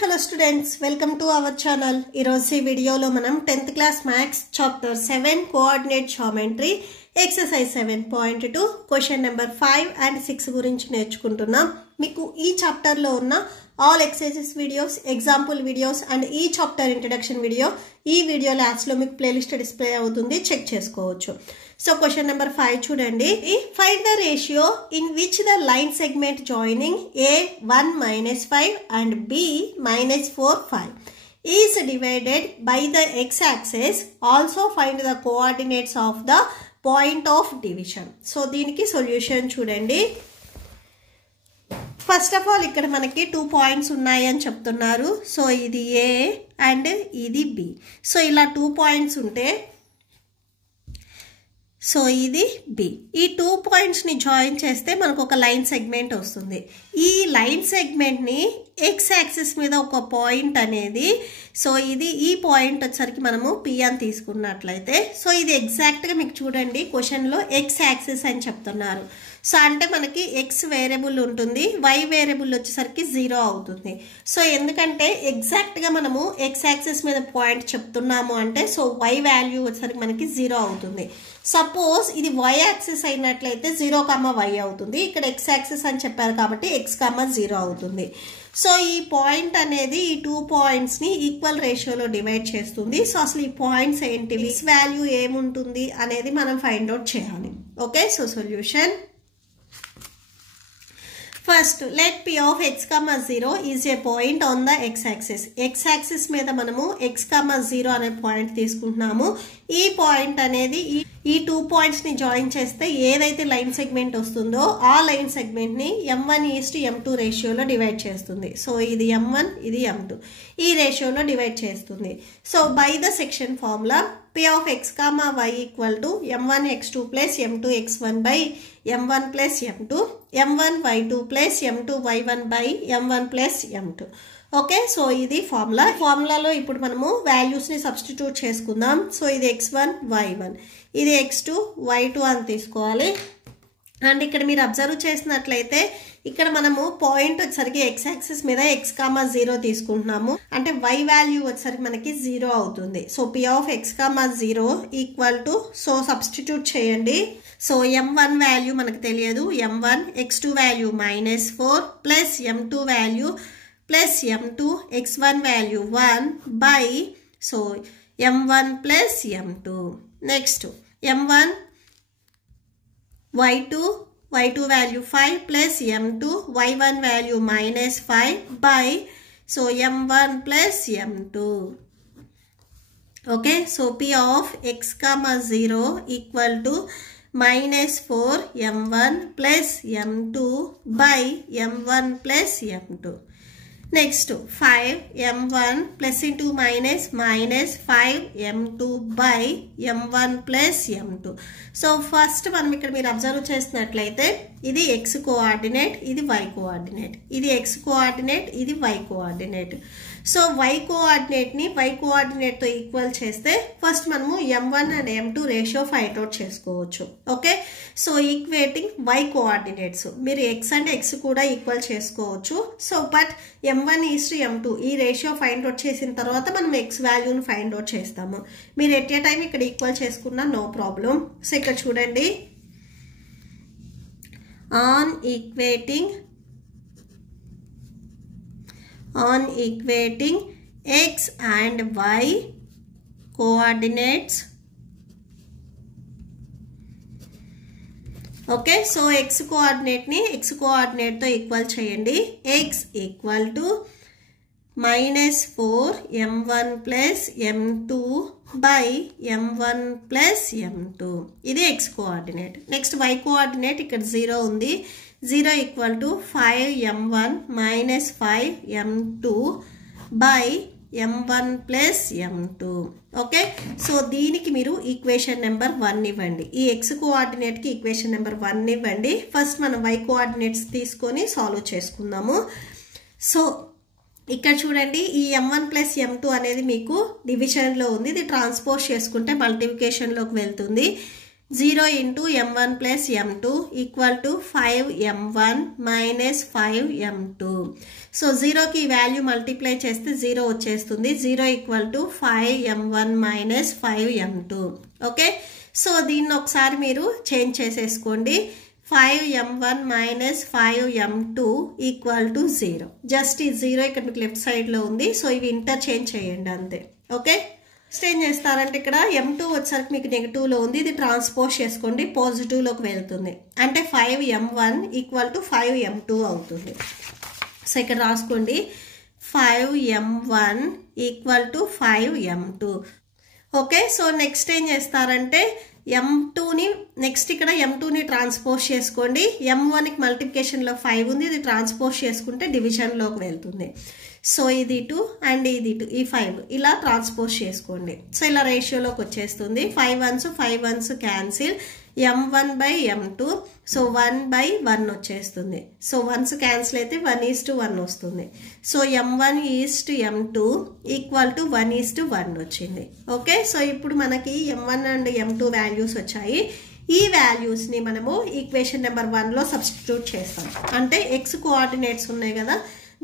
hello students, welcome to our channel. ఈరోజు ఈ వీడియోలో మనం 10th class maths chapter 7 coordinate geometry exercise 7.2 question number 5 and 6 గురించి నేర్చుకుంటున్నాం. మీకు ఈ చాప్టర్ లో ఉన్న all exercises videos, example videos and ఈ చాప్టర్ ఇంట్రడక్షన్ వీడియో ఈ వీడియో లాస్ట్ లో మీకు ప్లేలిస్ట్ డిస్ప్లే అవుతుంది, చెక్ చేసుకోవచ్చు. సో క్వశ్చన్ నెంబర్ 5 చూడండి. Find the ratio in which the line segment joining A 1 minus 5 and B minus 4 5 is divided by the x-axis. Also find the coordinates of the point of division. So దీనికి solution చూడండి. First of all ఇక్కడ మనకి 2 points ఉన్నాయి అని చెప్తున్నారు. So ఇది A and ఇది B. So ఇలా 2 పాయింట్స్ ఉంటే సో ఇది B. ఈ 2 పాయింట్స్ని జాయిన్ చేస్తే మనకు ఒక లైన్ సెగ్మెంట్ వస్తుంది. ఈ లైన్ సెగ్మెంట్ని ఎక్స్ యాక్సిస్ మీద ఒక పాయింట్ అనేది, సో ఇది ఈ పాయింట్ వచ్చేసరికి మనము P అని తీసుకున్నట్లయితే, సో ఇది ఎగ్జాక్ట్గా మీకు చూడండి క్వశ్చన్లో ఎక్స్ యాక్సిస్ అని చెప్తున్నారు. సో అంటే మనకి ఎక్స్ వేరియబుల్ ఉంటుంది, వై వేరియబుల్ వచ్చేసరికి 0 అవుతుంది. సో ఎందుకంటే ఎగ్జాక్ట్గా మనము ఎక్స్ యాక్సిస్ మీద పాయింట్ చెప్తున్నాము అంటే సో వై వాల్యూ వచ్చేసరికి మనకి 0 అవుతుంది. సపోజ్ ఇది వై యాక్సిస్ అయినట్లయితే 0, y అవుతుంది. ఇక్కడ ఎక్స్ యాక్సిస్ అని చెప్పారు కాబట్టి x, 0 అవుతుంది. సో ఈ పాయింట్ అనేది ఈ 2 పాయింట్స్ని ఈక్వల్ రేషియోలో డివైడ్ చేస్తుంది. సో అసలు ఈ పాయింట్స్ ఏంటివి, x వాల్యూ ఏముంటుంది అనేది మనం ఫైండ్ అవుట్ చేయాలి. Okay, so solution. First let P of x, 0 is a point on the x-axis. x-axis మీద మనము x, 0 అనే పాయింట్ తీసుకుంటున్నాము. ఈ పాయింట్ అనేది ఈ 2 పాయింట్స్ని జాయిన్ చేస్తే ఏదైతే లైన్ సెగ్మెంట్ వస్తుందో ఆ లైన్ సెగ్మెంట్ని M1:M2 రేషియోలో డివైడ్ చేస్తుంది. సో ఇది M1, ఇది M2 ఈ రేషియోలో డివైడ్ చేస్తుంది. So by the section formula P of x, y equal to M1x2 plus M2x1 by M1 plus M2, M1y2 plus M2y1 by M1 plus M2. Okay, so ఇది ఫార్ములాలో ఇప్పుడు మనము వాల్యూస్ని substitute చేసుకుందాం. So ఇది x1, y1, ఇది x2, y2 అని తీసుకోవాలి. And ఇక్కడ మీరు అబ్జర్వ్ చేసినట్లయితే ఇక్కడ మనము పాయింట్ వచ్చేసరికి ఎక్స్ యాక్సిస్ మీద x, 0 తీసుకుంటున్నాము. అంటే y వాల్యూ వచ్చేసరికి మనకి 0 అవుతుంది. So P of x, 0 equal to, so substitute చేయండి. సో M1 వాల్యూ మనకు తెలియదు, M1, x2 value -4 plus M2 value plus M2, x1 value 1 by, so M1 plus M2. Next M1 y2 value 5 plus M2 y1 value -5 by, so M1 plus M2. Okay, so P of x, 0 equal to -4 M1 plus M2 by M1 plus M2. Next 5 M1 plus into minus -5 M2 by M1 plus M2. So first మనం ఇక్కడ మీరు observe చేసినట్లయితే ఇది x coordinate, ఇది y coordinate, ఇది x coordinate, ఇది y coordinate. So y కోఆర్డినేట్ని y కోఆర్డినేట్తో ఈక్వల్ చేస్తే ఫస్ట్ మనము M1 and M2 ratio find out చేసుకోవచ్చు. Okay, so equating y coordinates మీరు x అండ్ x కూడా ఈక్వల్ చేసుకోవచ్చు. సో బట్ M1:M2 ఈ రేషియో ఫైండ్ అవుట్ చేసిన తర్వాత మనం x వాల్యూని ఫైండ్ అవుట్ చేస్తాము. మీరు ఎట్ ఏ టైం ఇక్కడ ఈక్వల్ చేసుకున్నా నో ప్రాబ్లం. సో ఇక్కడ చూడండి, on equating x and y coordinates. Okay, so x కోఆర్డినేట్ని x కోఆర్డినేట్తో ఈక్వల్ చేయండి. x equal to -4 M1 plus M2 by M1 plus M2 ఇది x కోఆర్డినేట్. నెక్స్ట్ y కోఆర్డినేట్ ఇక్కడ 0 ఉంది. 0 equal to 5 M1 -5 M2 by M1 plus M2. Okay, so దీనికి మీరు equation number 1 ఇవ్వండి. ఈ x కోఆర్డినేట్కి ఈక్వేషన్ నెంబర్ 1 ఇవ్వండి. ఫస్ట్ మనం y కోఆర్డినేట్స్ తీసుకొని సాల్వ్ చేసుకుందాము. సో ఇక్కడ చూడండి, ఈ M1 ప్లస్ M2 అనేది మీకు డివిజన్లో ఉంది. ఇది ట్రాన్స్పోజ్ చేసుకుంటే మల్టిప్లికేషన్లోకి వెళ్తుంది. 0 into m1 plus m2 equal to 5m1 minus 5m2. So 0కి వాల్యూ మల్టిప్లై చేస్తే 0 వచ్చేస్తుంది. 0 equal to 5m1 minus 5m2. Okay, so దీన్ని ఒకసారి మీరు చేంజ్ చేసేసుకోండి. 5m1 minus 5m2 equal to 0. Just ఈ 0 ఇక్కడ మీకు లెఫ్ట్ సైడ్లో ఉంది. సో ఇవి ఇంటర్చేంజ్ చేయండి అంతే. ఓకే, ఏం చేస్తారంటే ఇక్కడ m2 వచ్చేసరికి మీకు నెగిటివ్లో ఉంది, ఇది ట్రాన్స్పోజ్ చేసుకోండి, పాజిటివ్లోకి వెళ్తుంది. అంటే 5m1 ఈక్వల్ టు 5m2 అవుతుంది. సో ఇక్కడ రాసుకోండి 5m1 equal to 5m2. Okay, so next ఏం చేస్తారంటే m2ని నెక్స్ట్ ఇక్కడ m2ని ట్రాన్స్పోజ్ చేసుకోండి. m1కి మల్టిప్లికేషన్లో 5 ఉంది, ఇది ట్రాన్స్పోజ్ చేసుకుంటే డివిజన్లోకి వెళ్తుంది. సో ఇది 2 అండ్ ఇది 2, ఈ 5 ఇలా ట్రాన్స్పోజ్ చేసుకోండి. సో ఇలా రేషియోలోకి వచ్చేస్తుంది. 5 1s cancel, m1 by m2, so 1 by 1 వచ్చేస్తుంది. సో 1s క్యాన్సిల్ అయితే 1:1 వస్తుంది. So m1 east m2 equal to 1:1 వచ్చింది. ఓకే, సో ఇప్పుడు మనకి m1 అండ్ m2 వాల్యూస్ వచ్చాయి. ఈ వాల్యూస్ని మనము ఈక్వేషన్ నెంబర్ 1లో సబ్స్టిట్యూట్ చేస్తాం. అంటే x కోఆర్డినేట్స్ ఉన్నాయి కదా,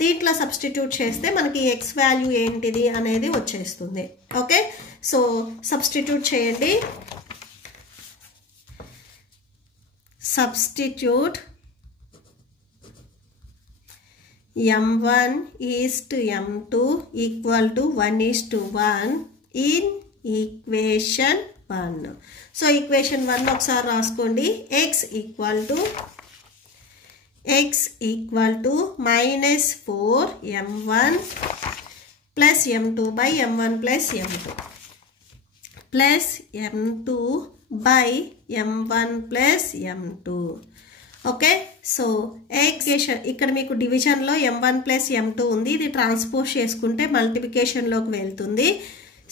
దీంట్లో సబ్స్టిట్యూట్ చేస్తే మనకి x వాల్యూ ఏంటిది అనేది వచ్చేస్తుంది. ఓకే, సో సబ్స్టిట్యూట్ చేయండి. Substitute m1 east m2 equal to 1:1 in equation 1. So equation 1 ఒకసారి రాసుకోండి. x equal to minus 4m1 plus m2 by m1 plus m2 plus m2 by m1 plus m2. Okay, so equation ఇక్కడ మీకు డివిజన్లో m1 plus m2 ఉంది, ఇది transpose చేసుకుంటే మల్టిప్లికేషన్లోకి వెళ్తుంది.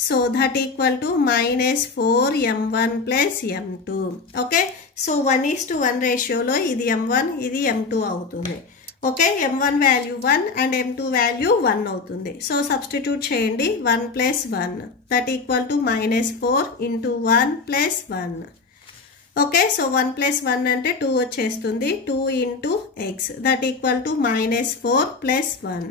So that equal to minus 4m1 plus m2. Okay, so 1:1 రేషియోలో ఇది m1 ఇది m2 అవుతుంది. Okay, m1 value 1 and m2 value 1 అవుతుంది. సో సబ్స్టిట్యూట్ చేయండి. 1 plus 1 that equal to minus 4 into 1 plus 1. Okay, so 1 plus 1 అంటే 2 వచ్చేస్తుంది. 2 into x that equal to minus 4 plus 1.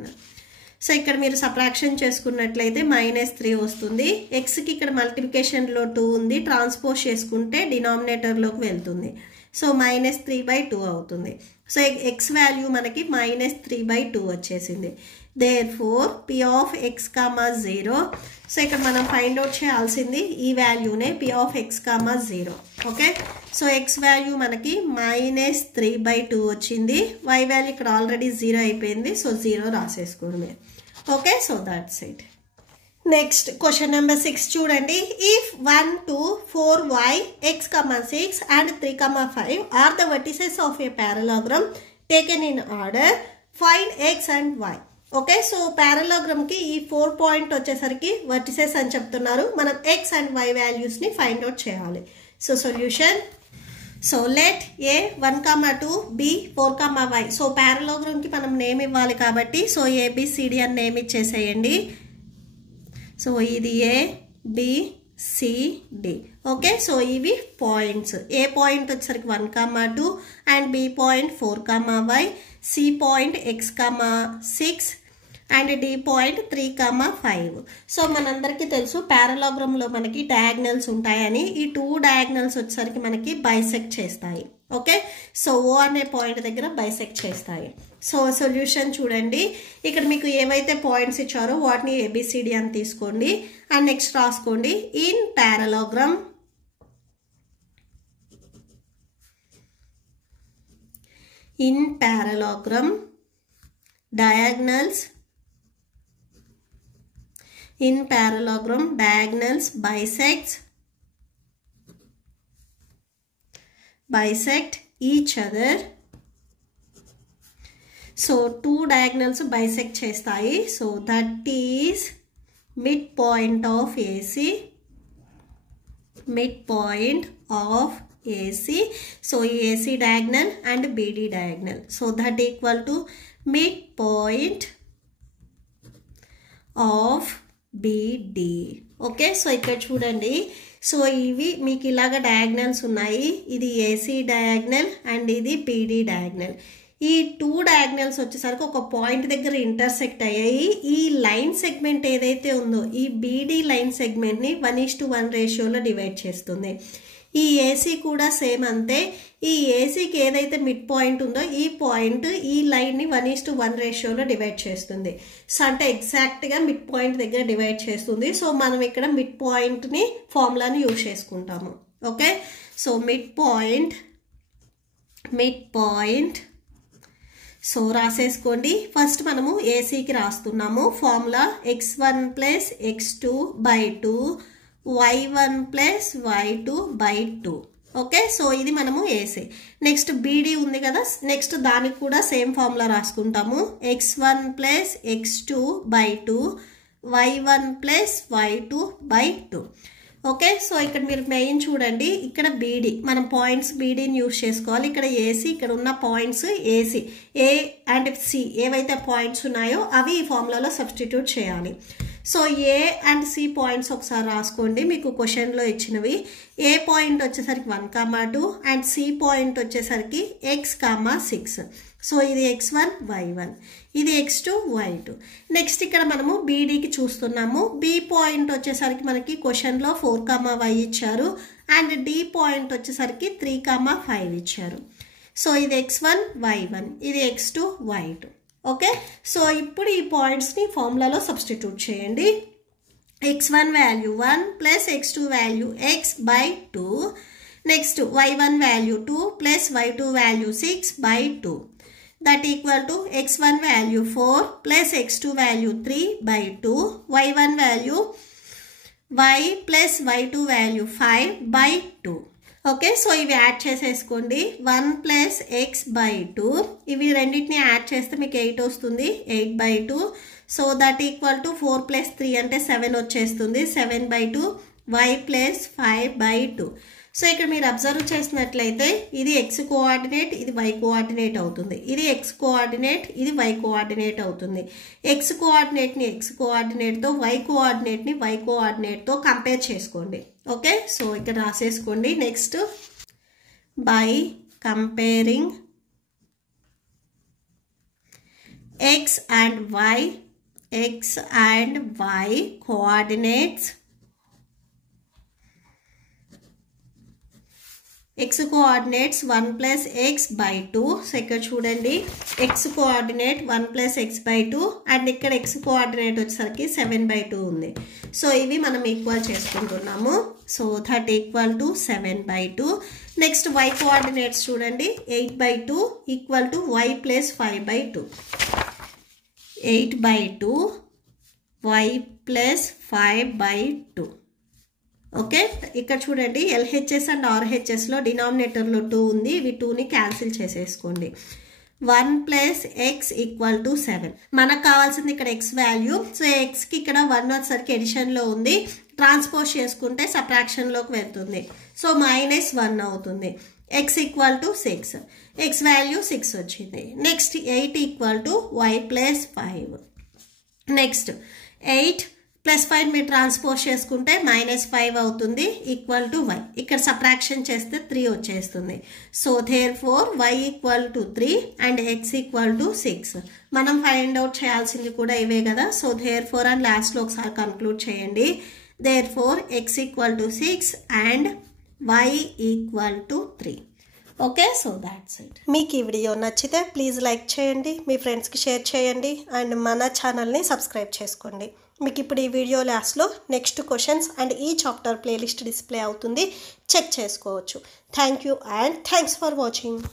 So ఇక్కడ మీరు సబ్ట్రాక్షన్ చేసుకున్నట్లయితే -3 వస్తుంది. ఎక్స్కి ఇక్కడ మల్టిప్లికేషన్లో 2 ఉంది, ట్రాన్స్పోజ్ చేసుకుంటే డినామినేటర్లోకి వెళ్తుంది. సో -3/2 అవుతుంది. సో ఎక్స్ వాల్యూ మనకి -3/2 వచ్చేసింది. Therefore p of x, 0. So ఇక్కడ మనం ఫైండ్ అవుట్ చేయాల్సింది ఈ వాల్యూనే, p of x, 0. Okay, so x value మనకి -3/2 వచ్చింది. y వాల్యూ ఇక్కడ ఆల్రెడీ 0 అయిపోయింది, సో 0 రాసేసుకోండి. Okay, so that's it. Next question number 6 చూడండి. If 1 2 4y x, 6 and 3, 5 are the vertices of a parallelogram taken in order, find x and y. Okay, so ప్యారలోగ్రామ్కి ఈ 4 point వచ్చేసరికి vertices అని చెప్తున్నారు. మనం x and y వాల్యూస్ని find out చేయాలి. So solution, so let a 1, 2, b 4, y. So ప్యారలోగ్రామ్కి మనం name ఇవ్వాలి కాబట్టి సో ABCD అని నేమ్ ఇచ్చేసేయండి. సో ఇది A B C D. Okay, so ఇవి పాయింట్స్. ఏ పాయింట్ వచ్చేసరికి 1, 2 and B point 4, y, C point x, 6 and D point 3, 5. So మనందరికీ తెలుసు ప్యారలోగ్రామ్లో మనకి డయాగ్నల్స్ ఉంటాయని. ఈ 2 డయాగ్నల్స్ వచ్చేసరికి మనకి బైసెక్ట్ చేస్తాయి. ఓకే, సో O అనే పాయింట్ దగ్గర బైసెక్ట్ చేస్తాయి. సో సొల్యూషన్ చూడండి. ఇక్కడ మీకు ఏవైతే పాయింట్స్ ఇచ్చారో వాటిని ABCD అని తీసుకోండి అండ్ నెక్స్ట్ రాసుకోండి. In parallelogram diagonals bisect each other. So 2 diagonals bisect చేస్తాయి. So that is midpoint of AC. So AC diagonal and BD diagonal. So that equal to midpoint of BD. Okay, so ఇక్కడ చూడండి. So ఇవి మీకు ఇలాగ diagonals ఉన్నాయి. ఇది AC diagonal and ఇది beedi diagonal. ఈ 2 డయాగ్నల్స్ వచ్చేసరికి ఒక పాయింట్ దగ్గర ఇంటర్సెక్ట్ అయ్యాయి. ఈ లైన్ సెగ్మెంట్ ఏదైతే ఉందో ఈ బీడీ లైన్ సెగ్మెంట్ని 1:1 రేషియోలో డివైడ్ చేస్తుంది. ఈ ఏసీ కూడా సేమ్ అంతే. ఈ ఏసీకి ఏదైతే మిడ్ పాయింట్ ఉందో ఈ పాయింట్ ఈ లైన్ని 1:1 రేషియోలో డివైడ్ చేస్తుంది. సో అంటే ఎగ్జాక్ట్గా మిడ్ పాయింట్ దగ్గర డివైడ్ చేస్తుంది. సో మనం ఇక్కడ మిడ్ పాయింట్ని ఫార్ములాని యూజ్ చేసుకుంటాము. Okay, so mid point so రాసేసుకోండి. ఫస్ట్ మనము ఏసీకి రాస్తున్నాము. Formula x1 + x2 / 2 y1 + y2 / 2. Okay, so ఇది మనము ఏసీ. నెక్స్ట్ బీడీ ఉంది కదా, నెక్స్ట్ దానికి కూడా same formula రాసుకుంటాము. x1 + x2 / 2 y1 + y2 / 2. Okay, so ఇక్కడ మీరు మెయిన్ చూడండి, ఇక్కడ బీడీ మనం పాయింట్స్ బీడీని యూజ్ చేసుకోవాలి. ఇక్కడ ఏసీ, ఇక్కడ ఉన్న points AC, A and C ఏవైతే పాయింట్స్ ఉన్నాయో అవి ఈ ఫార్ములాలో సబ్స్టిట్యూట్ చేయాలి. So A and C points ఒకసారి రాసుకోండి, మీకు క్వశ్చన్లో ఇచ్చినవి. ఏ పాయింట్ వచ్చేసరికి 1, 2 అండ్ సి పాయింట్ వచ్చేసరికి x, 6. సో ఇది x1 y1, ఇది x2 y2. నెక్స్ట్ ఇక్కడ మనము బీడీకి చూస్తున్నాము. బి పాయింట్ వచ్చేసరికి మనకి క్వశ్చన్లో 4, y ఇచ్చారు అండ్ డి పాయింట్ వచ్చేసరికి 3, 5 ఇచ్చారు. సో ఇది x1 y1, ఇది x2 y2. ఓకే, సో ఇప్పుడు ఈ పాయింట్స్ని ఫార్ములాలో సబ్స్టిట్యూట్ చేయండి. x1 value 1 + x2 value x / 2. Next y1 value 2 + y2 value 6 / 2. That equal to x1 value 4 plus x2 value 3 / 2, y1 value y plus y2 value 5 / 2. Okay, so ఇవి add చేసేసుకోండి. 1 + x / 2 ఇవి రెండింటిని add చేస్తే మీకు 8 వస్తుంది, 8 / 2. సో దట్ ఈక్వల్ టు 4 + 3 అంటే 7 వచ్చేస్తుంది, 7 / 2 y plus 5 / 2. So ఇక్కడ మీరు అబ్జర్వ్ చేసినట్లయితే ఇది x కోఆర్డినేట్, ఇది y కోఆర్డినేట్ అవుతుంది. ఇది x కోఆర్డినేట్, ఇది y కోఆర్డినేట్ అవుతుంది. x కోఆర్డినేట్ని x కోఆర్డినేట్తో, y కోఆర్డినేట్ని y కోఆర్డినేట్తో కంపేర్ చేసుకోండి. ఓకే, సో ఇక్కడ రాసేసుకోండి. Next by comparing x and y coordinates, x coordinates 1 plus x by 2. So ఇక్కడ చూడండి, x coordinate 1 plus x by 2 and ఇక్కడ x కోఆర్డినేట్ వచ్చేసరికి 7 by 2 ఉంది. సో ఇవి మనం ఈక్వల్ చేసుకుంటున్నాము. So that equal to 7 by 2. Next y coordinates చూడండి, 8 by 2 equal to y plus 5 by 2. 8 by 2 y plus 5 by 2. Okay, ఇక్కడ చూడండి LHS అండ్ RHSలో డినామినేటర్లో 2 ఉంది, ఇవి 2ని క్యాన్సిల్ చేసేసుకోండి. 1 plus x ఈక్వల్ టు 7. మనకు కావాల్సింది ఇక్కడ x వాల్యూ. సో xకి ఇక్కడ 1 వచ్చేసరికి ఎడిషన్లో ఉంది, ట్రాన్స్పోజ్ చేసుకుంటే సబ్ట్రాక్షన్లోకి వెళ్తుంది. సో -1 అవుతుంది. x equal to 6, x value 6 వచ్చింది. Next 8 equal to y plus 5. Next 8 + 5 మీరు ట్రాన్స్పోజ్ చేసుకుంటే -5 అవుతుంది, ఈక్వల్ టు y. ఇక్కడ సబ్ట్రాక్షన్ చేస్తే 3 వచ్చేస్తుంది. So therefore y equal to 3 and x equal to 6. మనం ఫైండ్ అవుట్ చేయాల్సింది కూడా ఇవే కదా. సో therefore అని లాస్ట్లో ఒకసారి కన్క్లూడ్ చేయండి. therefore x equal to 6 and y equal to 3. Okay, so that's it. మీకు ఈ వీడియో నచ్చితే ప్లీజ్ లైక్ చేయండి, మీ ఫ్రెండ్స్కి షేర్ చేయండి అండ్ మన ఛానల్ని సబ్స్క్రైబ్ చేసుకోండి. మీకు ఇప్పుడు ఈ వీడియో లాస్ట్లో నెక్స్ట్ క్వశ్చన్స్ అండ్ ఈ చాప్టర్ ప్లేలిస్ట్ డిస్ప్లే అవుతుంది, చెక్ చేసుకోవచ్చు. Thank you and thanks for watching.